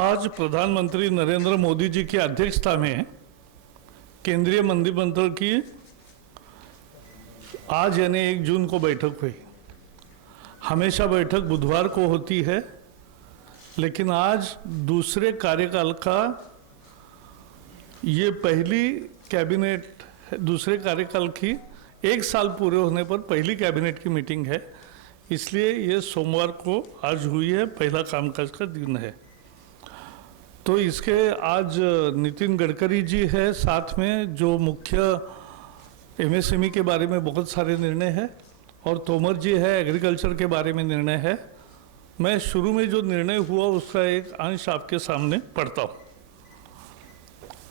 आज प्रधानमंत्री नरेंद्र मोदी जी की अध्यक्षता में केंद्रीय मंत्रिमंडल की आज यानी 1 जून को बैठक हुई। हमेशा बैठक बुधवार को होती है, लेकिन आज दूसरे कार्यकाल का ये पहली कैबिनेट, दूसरे कार्यकाल की 1 साल पूरे होने पर पहली कैबिनेट की मीटिंग है, इसलिए ये सोमवार को आज हुई है, पहला कामकाज का दिन है। तो इसके आज नितिन गडकरी जी है साथ में, जो मुख्य एमएसएमई के बारे में बहुत सारे निर्णय है, और तोमर जी है, एग्रीकल्चर के बारे में निर्णय है। मैं शुरू में जो निर्णय हुआ उसका एक अंश आपके सामने पढ़ता हूँ।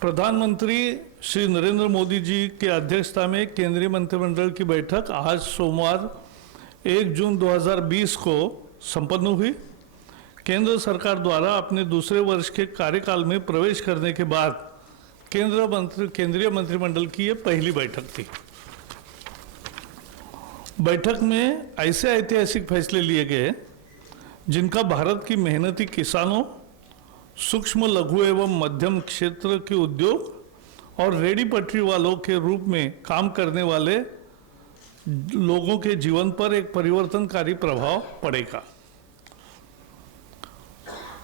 प्रधानमंत्री श्री नरेंद्र मोदी जी की अध्यक्षता में केंद्रीय मंत्रिमंडल की बैठक आज सोमवार 1 जून 2020 को संपन्न हुई। केंद्र सरकार द्वारा अपने दूसरे वर्ष के कार्यकाल में प्रवेश करने के बाद केंद्रीय मंत्रिमंडल की ये पहली बैठक थी। बैठक में ऐसे ऐतिहासिक फैसले लिए गए जिनका भारत की मेहनती किसानों, सूक्ष्म लघु एवं मध्यम क्षेत्र के उद्योग और रेडी पटरी वालों के रूप में काम करने वाले लोगों के जीवन पर एक परिवर्तनकारी प्रभाव पड़ेगा।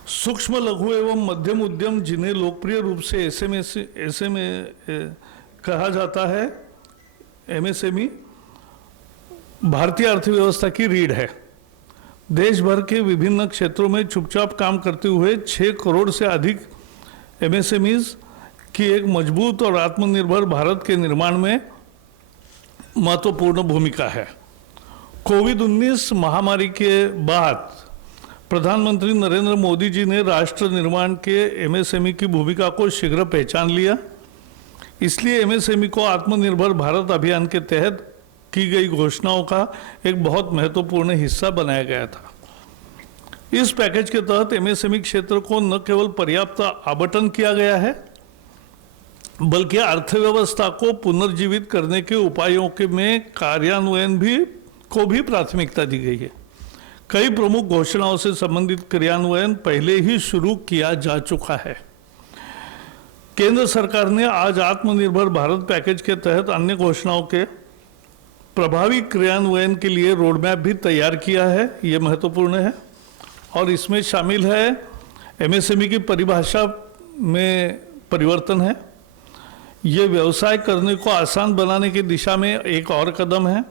सूक्ष्म लघु एवं मध्यम उद्यम, जिन्हें लोकप्रिय रूप से एसएमए कहा जाता है, एमएसएमई, भारतीय अर्थव्यवस्था की रीढ़ है। देश भर के विभिन्न क्षेत्रों में चुपचाप काम करते हुए 6 करोड़ से अधिक एमएसएमईज की एक मजबूत और आत्मनिर्भर भारत के निर्माण में महत्वपूर्ण भूमिका है। कोविड-19 महामारी के बाद प्रधानमंत्री नरेंद्र मोदी जी ने राष्ट्र निर्माण के एमएसएमई की भूमिका को शीघ्र पहचान लिया। इसलिए एमएसएमई को आत्मनिर्भर भारत अभियान के तहत की गई घोषणाओं का एक बहुत महत्वपूर्ण हिस्सा बनाया गया था। इस पैकेज के तहत एमएसएमई क्षेत्र को न केवल पर्याप्त आवंटन किया गया है, बल्कि अर्थव्यवस्था को पुनर्जीवित करने के उपायों के में कार्यान्वयन को भी प्राथमिकता दी गई है। कई प्रमुख घोषणाओं से संबंधित क्रियान्वयन पहले ही शुरू किया जा चुका है। केंद्र सरकार ने आज आत्मनिर्भर भारत पैकेज के तहत अन्य घोषणाओं के प्रभावी क्रियान्वयन के लिए रोडमैप भी तैयार किया है। ये महत्वपूर्ण है और इसमें शामिल है एमएसएमई की परिभाषा में परिवर्तन है। ये व्यवसाय करने को आसान बनाने की दिशा में एक और कदम है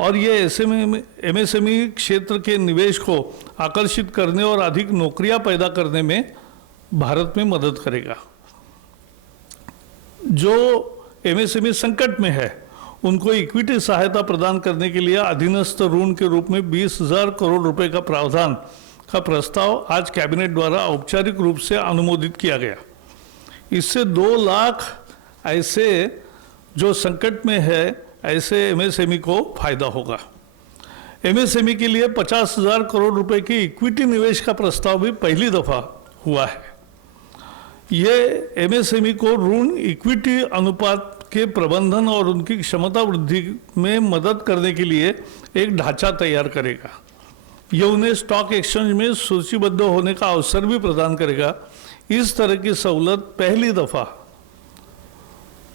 और ये एमएसएमई क्षेत्र के निवेश को आकर्षित करने और अधिक नौकरियां पैदा करने में भारत में मदद करेगा। जो एमएसएमई संकट में है उनको इक्विटी सहायता प्रदान करने के लिए अधीनस्थ ऋण के रूप में 20,000 करोड़ रुपए का प्रावधान का प्रस्ताव आज कैबिनेट द्वारा औपचारिक रूप से अनुमोदित किया गया। इससे 2 लाख ऐसे जो संकट में है ऐसे एमएसएमई को फायदा होगा। एमएसएमई के लिए 50,000 करोड़ रुपए की इक्विटी निवेश का प्रस्ताव भी पहली दफा हुआ है। ये एमएसएमई को ऋण इक्विटी अनुपात के प्रबंधन और उनकी क्षमता वृद्धि में मदद करने के लिए एक ढांचा तैयार करेगा। यह उन्हें स्टॉक एक्सचेंज में सूचीबद्ध होने का अवसर भी प्रदान करेगा। इस तरह की सहूलत पहली दफा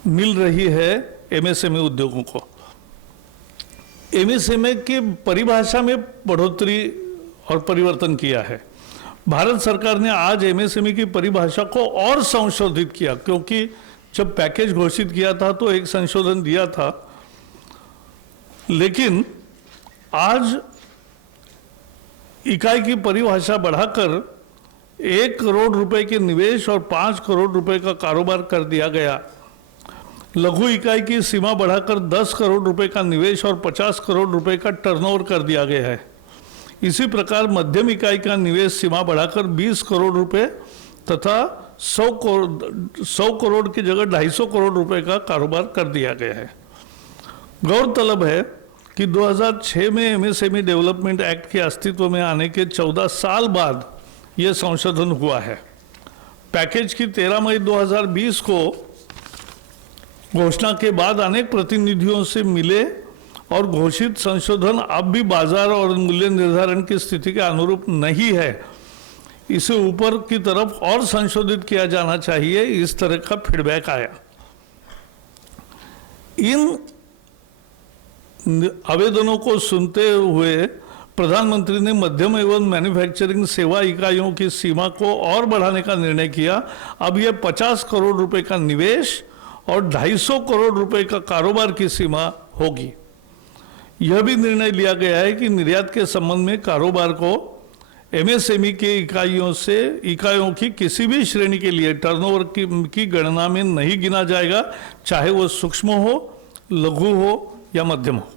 मिल रही है एमएसएमई उद्योगों को। एमएसएमई की परिभाषा में बढ़ोतरी और परिवर्तन किया है। भारत सरकार ने आज एमएसएमई की परिभाषा को और संशोधित किया, क्योंकि जब पैकेज घोषित किया था तो एक संशोधन दिया था, लेकिन आज इकाई की परिभाषा बढ़ाकर 1 करोड़ रुपए के निवेश और 5 करोड़ रुपए का कारोबार कर दिया गया। लघु इकाई की सीमा बढ़ाकर 10 करोड़ रुपए का निवेश और 50 करोड़ रुपए का टर्नओवर कर दिया गया है। इसी प्रकार मध्यम इकाई का निवेश सीमा बढ़ाकर 20 करोड़ रुपए तथा 100 करोड़ की जगह 250 करोड़ रुपए का कारोबार कर दिया गया है। गौरतलब है कि 2006 में एमएसएमई डेवलपमेंट एक्ट के अस्तित्व में आने के 14 साल बाद यह संशोधन हुआ है। पैकेज की 13 मई 2020 को घोषणा के बाद अनेक प्रतिनिधियों से मिले और घोषित संशोधन अब भी बाजार और मूल्य निर्धारण की स्थिति के अनुरूप नहीं है, इसे ऊपर की तरफ और संशोधित किया जाना चाहिए, इस तरह का फीडबैक आया। इन आवेदनों को सुनते हुए प्रधानमंत्री ने मध्यम एवं मैन्युफैक्चरिंग सेवा इकाइयों की सीमा को और बढ़ाने का निर्णय किया। अब यह 50 करोड़ रुपए का निवेश और 250 करोड़ रुपए का कारोबार की सीमा होगी। यह भी निर्णय लिया गया है कि निर्यात के संबंध में कारोबार को एमएसएमई के इकाइयों की किसी भी श्रेणी के लिए टर्नओवर की गणना में नहीं गिना जाएगा, चाहे वो सूक्ष्म हो, लघु हो या मध्यम हो।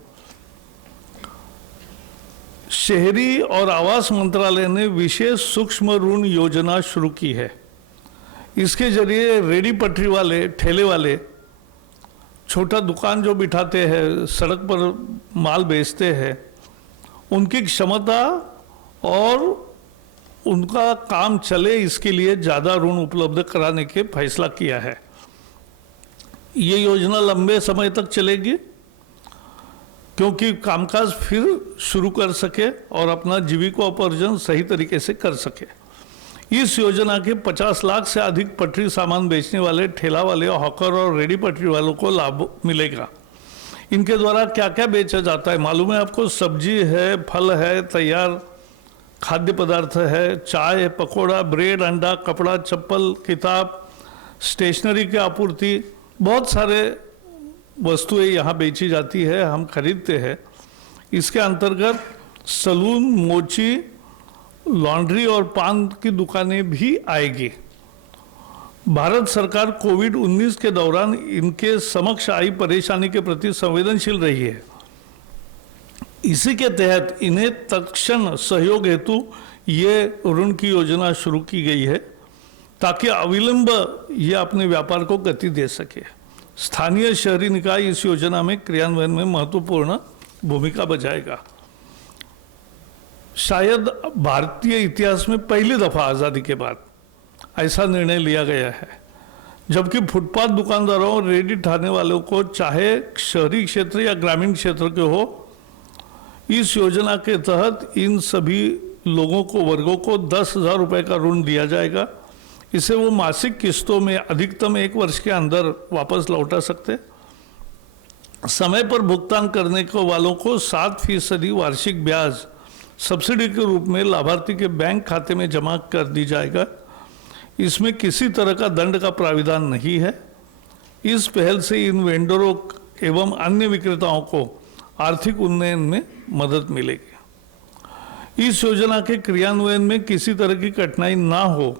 शहरी और आवास मंत्रालय ने विशेष सूक्ष्म ऋण योजना शुरू की है। इसके जरिए रेडी पटरी वाले, ठेले वाले, छोटा दुकान जो बिठाते हैं, सड़क पर माल बेचते हैं, उनकी क्षमता और उनका काम चले इसके लिए ज़्यादा ऋण उपलब्ध कराने के फैसला किया है। ये योजना लंबे समय तक चलेगी क्योंकि कामकाज फिर शुरू कर सके और अपना जीविकोपार्जन सही तरीके से कर सके। इस योजना के 50 लाख से अधिक पटरी सामान बेचने वाले ठेला वाले, हॉकर और रेडी पटरी वालों को लाभ मिलेगा। इनके द्वारा क्या क्या बेचा जाता है मालूम है आपको? सब्जी है, फल है, तैयार खाद्य पदार्थ है, चाय, पकौड़ा, ब्रेड, अंडा, कपड़ा, चप्पल, किताब, स्टेशनरी की आपूर्ति, बहुत सारे वस्तुएं यहाँ बेची जाती है, हम खरीदते हैं। इसके अंतर्गत सलून, मोची, लॉन्ड्री और पान की दुकानें भी आएगी। भारत सरकार कोविड-19 के दौरान इनके समक्ष आई परेशानी के प्रति संवेदनशील रही है। इसी के तहत इन्हें तत्क्षण सहयोग हेतु ये ऋण की योजना शुरू की गई है ताकि अविलंब ये अपने व्यापार को गति दे सके। स्थानीय शहरी निकाय इस योजना में क्रियान्वयन में महत्वपूर्ण भूमिका बजाएगा। शायद भारतीय इतिहास में पहली दफा आज़ादी के बाद ऐसा निर्णय लिया गया है, जबकि फुटपाथ दुकानदारों और रेडी ठाने वालों को, चाहे शहरी क्षेत्र या ग्रामीण क्षेत्र के हो, इस योजना के तहत इन सभी लोगों को, वर्गों को 10,000 रुपये का ऋण दिया जाएगा। इसे वो मासिक किस्तों में अधिकतम 1 वर्ष के अंदर वापस लौटा सकते। समय पर भुगतान करने को वालों को 7% वार्षिक ब्याज सब्सिडी के रूप में लाभार्थी के बैंक खाते में जमा कर दी जाएगा। इसमें किसी तरह का दंड का प्राविधान नहीं है। इस पहल से इन वेंडरों एवं अन्य विक्रेताओं को आर्थिक उन्नयन में मदद मिलेगी। इस योजना के क्रियान्वयन में किसी तरह की कठिनाई ना हो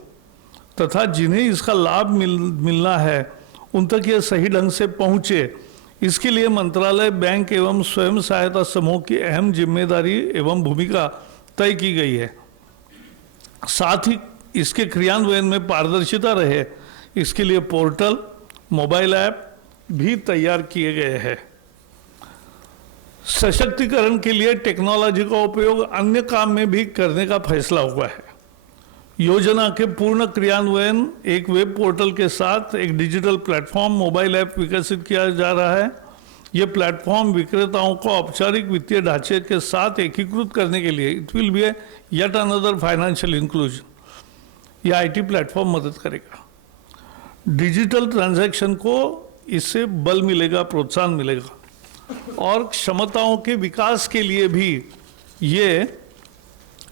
तथा जिन्हें इसका लाभ मिलना है उन तक यह सही ढंग से पहुंचे, इसके लिए मंत्रालय, बैंक एवं स्वयं सहायता समूह की अहम जिम्मेदारी एवं भूमिका तय की गई है। साथ ही इसके क्रियान्वयन में पारदर्शिता रहे, इसके लिए पोर्टल, मोबाइल ऐप भी तैयार किए गए हैं। सशक्तिकरण के लिए टेक्नोलॉजी का उपयोग अन्य काम में भी करने का फैसला हुआ है। योजना के पूर्ण क्रियान्वयन एक वेब पोर्टल के साथ एक डिजिटल प्लेटफॉर्म, मोबाइल ऐप विकसित किया जा रहा है। यह प्लेटफॉर्म विक्रेताओं को औपचारिक वित्तीय ढांचे के साथ एकीकृत करने के लिए, it will be yet another financial inclusion, यह आईटी प्लेटफॉर्म मदद करेगा। डिजिटल ट्रांजैक्शन को इससे बल मिलेगा, प्रोत्साहन मिलेगा और क्षमताओं के विकास के लिए भी ये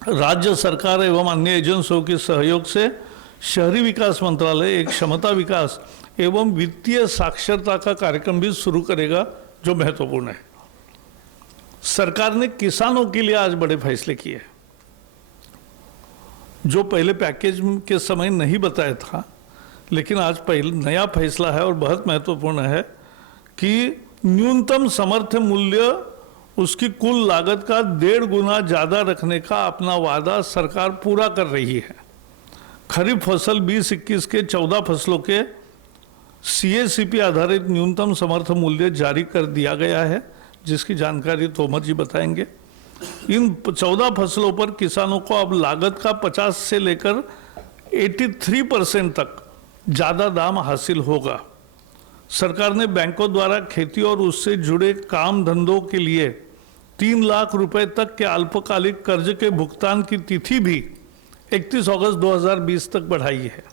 राज्य सरकार एवं अन्य एजेंसियों के सहयोग से शहरी विकास मंत्रालय एक क्षमता विकास एवं वित्तीय साक्षरता का कार्यक्रम भी शुरू करेगा, जो महत्वपूर्ण है। सरकार ने किसानों के लिए आज बड़े फैसले किए, जो पहले पैकेज के समय नहीं बताया था, लेकिन आज पहले नया फैसला है और बहुत महत्वपूर्ण है कि न्यूनतम समर्थन मूल्य उसकी कुल लागत का 1.5 गुना ज़्यादा रखने का अपना वादा सरकार पूरा कर रही है। खरीफ फसल 2021 के 14 फसलों के CACP आधारित न्यूनतम समर्थन मूल्य जारी कर दिया गया है, जिसकी जानकारी तोमर जी बताएंगे। इन 14 फसलों पर किसानों को अब लागत का 50 से लेकर 83% तक ज़्यादा दाम हासिल होगा। सरकार ने बैंकों द्वारा खेती और उससे जुड़े काम धंधों के लिए 3 लाख रुपए तक के अल्पकालिक कर्ज के भुगतान की तिथि भी 31 अगस्त 2020 तक बढ़ाई है।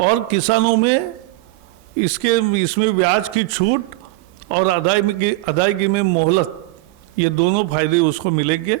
और किसानों में इसमें ब्याज की छूट और अदायगी में मोहलत, ये दोनों फायदे उसको मिलेंगे।